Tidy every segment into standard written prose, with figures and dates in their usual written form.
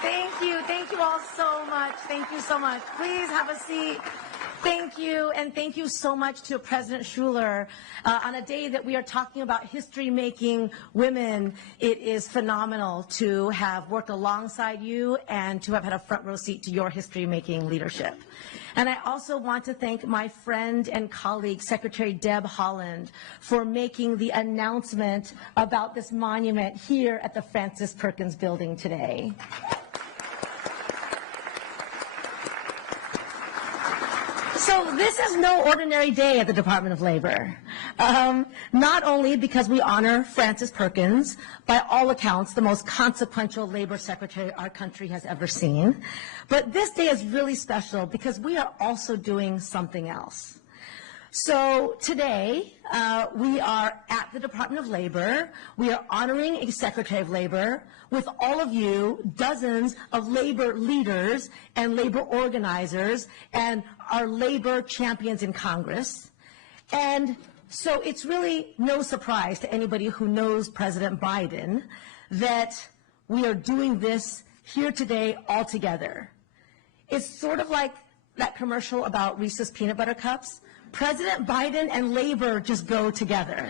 Thank you. Thank you all so much. Thank you so much. Please have a seat. Thank you, and thank you so much to President Schuler. On a day that we are talking about history-making women, it is phenomenal to have worked alongside you and to have had a front row seat to your history-making leadership. And I also want to thank my friend and colleague, Secretary Deb Haaland, for making the announcement about this monument here at the Frances Perkins Building today. So this is no ordinary day at the Department of Labor, not only because we honor Frances Perkins, by all accounts, the most consequential labor secretary our country has ever seen, but this day is really special because we are also doing something else. So today, we are at the Department of Labor. We are honoring a Secretary of Labor with all of you, dozens of labor leaders and labor organizers and our labor champions in Congress. And so it's really no surprise to anybody who knows President Biden that we are doing this here today all together. It's sort of like that commercial about Reese's peanut butter cups. President Biden and labor just go together.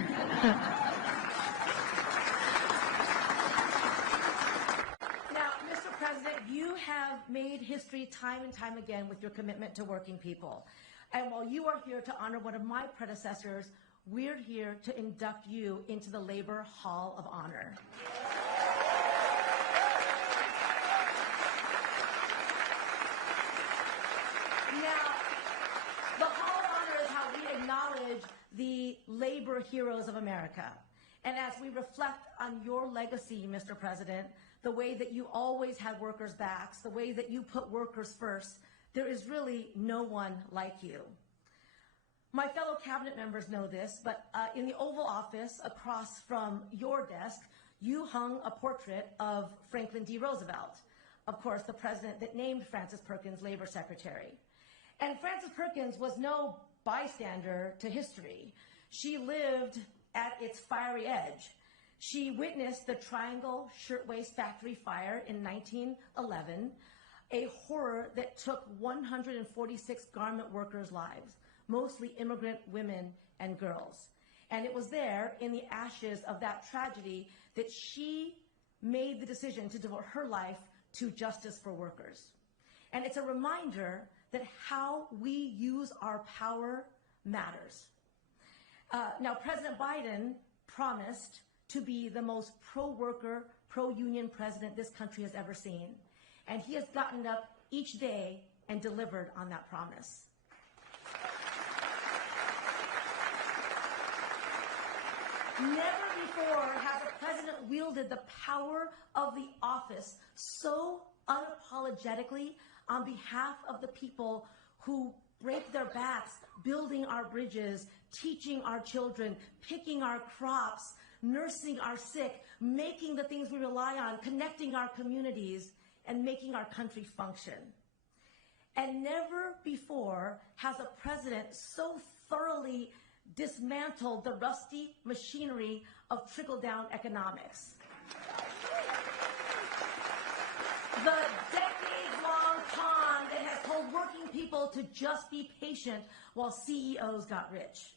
Now, Mr. President, you have made history time and time again with your commitment to working people. And while you are here to honor one of my predecessors, we're here to induct you into the Labor Hall of Honor. Acknowledge the labor heroes of America. And as we reflect on your legacy, Mr. President, the way that you always had workers' backs, the way that you put workers first, there is really no one like you. My fellow cabinet members know this, but in the Oval Office across from your desk, you hung a portrait of Franklin D. Roosevelt, of course, the president that named Frances Perkins labor secretary. And Frances Perkins was no bystander to history. She lived at its fiery edge. She witnessed the Triangle Shirtwaist Factory fire in 1911, a horror that took 146 garment workers' lives, mostly immigrant women and girls. And it was there, in the ashes of that tragedy, that she made the decision to devote her life to justice for workers. And it's a reminder that how we use our power matters. Now, President Biden promised to be the most pro-worker, pro-union president this country has ever seen. And he has gotten up each day and delivered on that promise. Never before has a president wielded the power of the office so unapologetically on behalf of the people who break their backs, building our bridges, teaching our children, picking our crops, nursing our sick, making the things we rely on, connecting our communities, and making our country function. And never before has a president so thoroughly dismantled the rusty machinery of trickle-down economics. The decades-long con that has told working people to just be patient while CEOs got rich.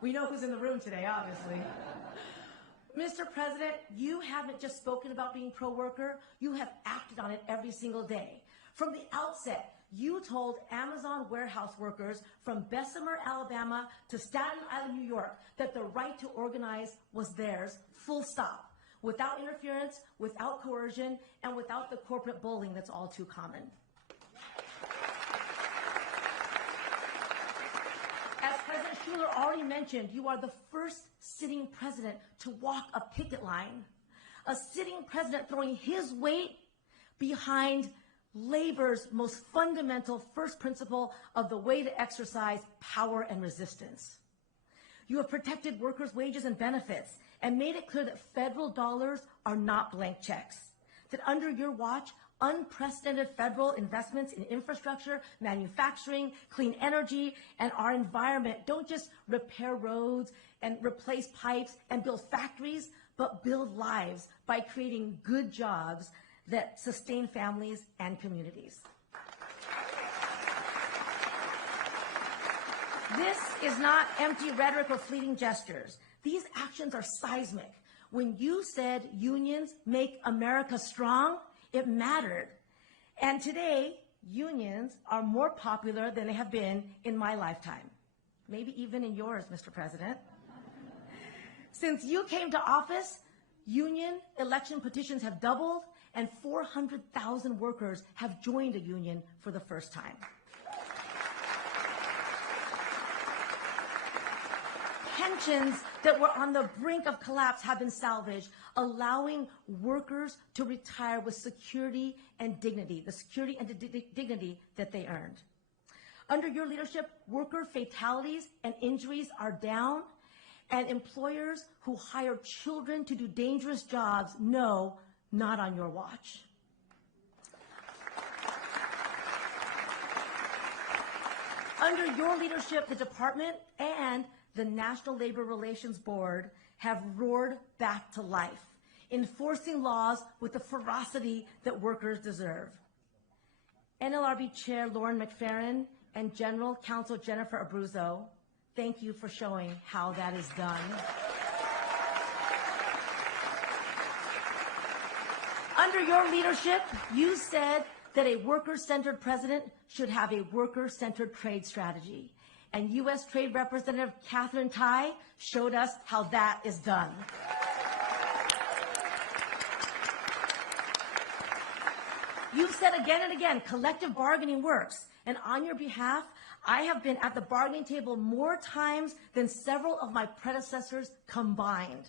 We know who's in the room today, obviously. Mr. President, you haven't just spoken about being pro-worker, you have acted on it every single day. From the outset, you told Amazon warehouse workers from Bessemer, Alabama to Staten Island, New York, that the right to organize was theirs, full stop, without interference, without coercion, and without the corporate bullying that's all too common. As President Schuler already mentioned, you are the first sitting president to walk a picket line, a sitting president throwing his weight behind labor's most fundamental first principle of the way to exercise power and resistance. You have protected workers' wages and benefits and made it clear that federal dollars are not blank checks, that under your watch, unprecedented federal investments in infrastructure, manufacturing, clean energy, and our environment don't just repair roads and replace pipes and build factories, but build lives by creating good jobs that sustain families and communities. This is not empty rhetoric or fleeting gestures. These actions are seismic. When you said unions make America strong, it mattered. And today, unions are more popular than they have been in my lifetime, maybe even in yours, Mr. President. Since you came to office, union election petitions have doubled, and 400,000 workers have joined a union for the first time. Pensions that were on the brink of collapse have been salvaged, allowing workers to retire with security and dignity, the security and dignity that they earned. Under your leadership, worker fatalities and injuries are down, and employers who hire children to do dangerous jobs know, not on your watch. Under your leadership, the department and the National Labor Relations Board have roared back to life, enforcing laws with the ferocity that workers deserve. NLRB Chair Lauren McFerrin and General Counsel Jennifer Abruzzo, thank you for showing how that is done. Under your leadership, you said that a worker-centered president should have a worker-centered trade strategy. And U.S. Trade Representative Catherine Tai showed us how that is done. You've said again and again, collective bargaining works. And on your behalf, I have been at the bargaining table more times than several of my predecessors combined.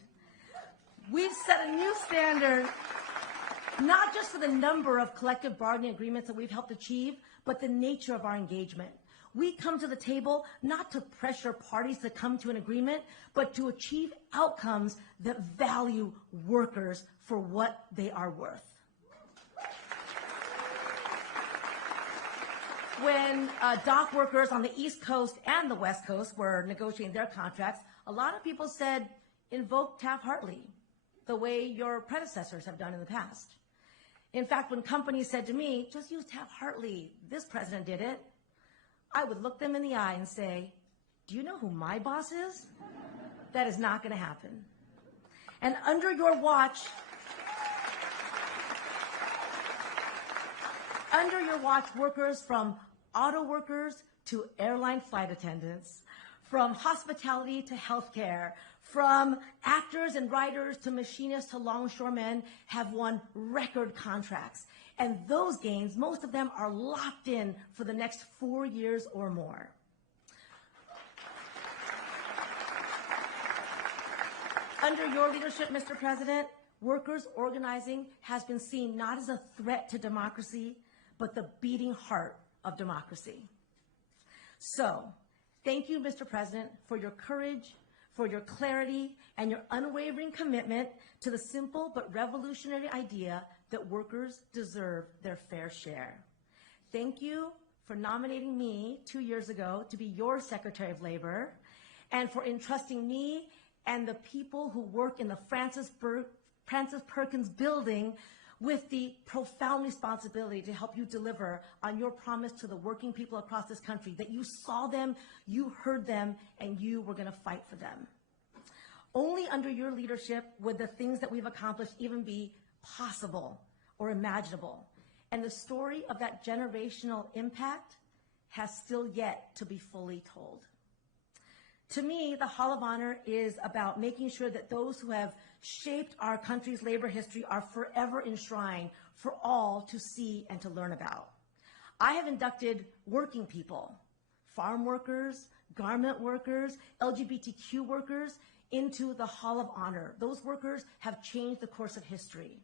We've set a new standard, not just for the number of collective bargaining agreements that we've helped achieve, but the nature of our engagement. We come to the table not to pressure parties to come to an agreement, but to achieve outcomes that value workers for what they are worth. When dock workers on the East Coast and the West Coast were negotiating their contracts, a lot of people said, invoke Taft-Hartley, the way your predecessors have done in the past. In fact, when companies said to me, just use Taft-Hartley, this president did it, I would look them in the eye and say, do you know who my boss is? That is not going to happen. And under your watch, workers from auto workers to airline flight attendants, from hospitality to healthcare, from actors and writers to machinists to longshoremen have won record contracts. And those gains, most of them are locked in for the next 4 years or more. Under your leadership, Mr. President, workers' organizing has been seen not as a threat to democracy, but the beating heart of democracy. So, thank you, Mr. President, for your courage, for your clarity, and your unwavering commitment to the simple but revolutionary idea that workers deserve their fair share. Thank you for nominating me 2 years ago to be your Secretary of Labor, and for entrusting me and the people who work in the Francis Perkins building with the profound responsibility to help you deliver on your promise to the working people across this country, that you saw them, you heard them, and you were going to fight for them. Only under your leadership would the things that we've accomplished even be possible or imaginable. And the story of that generational impact has still yet to be fully told. To me, the Hall of Honor is about making sure that those who have shaped our country's labor history are forever enshrined for all to see and to learn about. I have inducted working people, farm workers, garment workers, LGBTQ workers, into the Hall of Honor. Those workers have changed the course of history.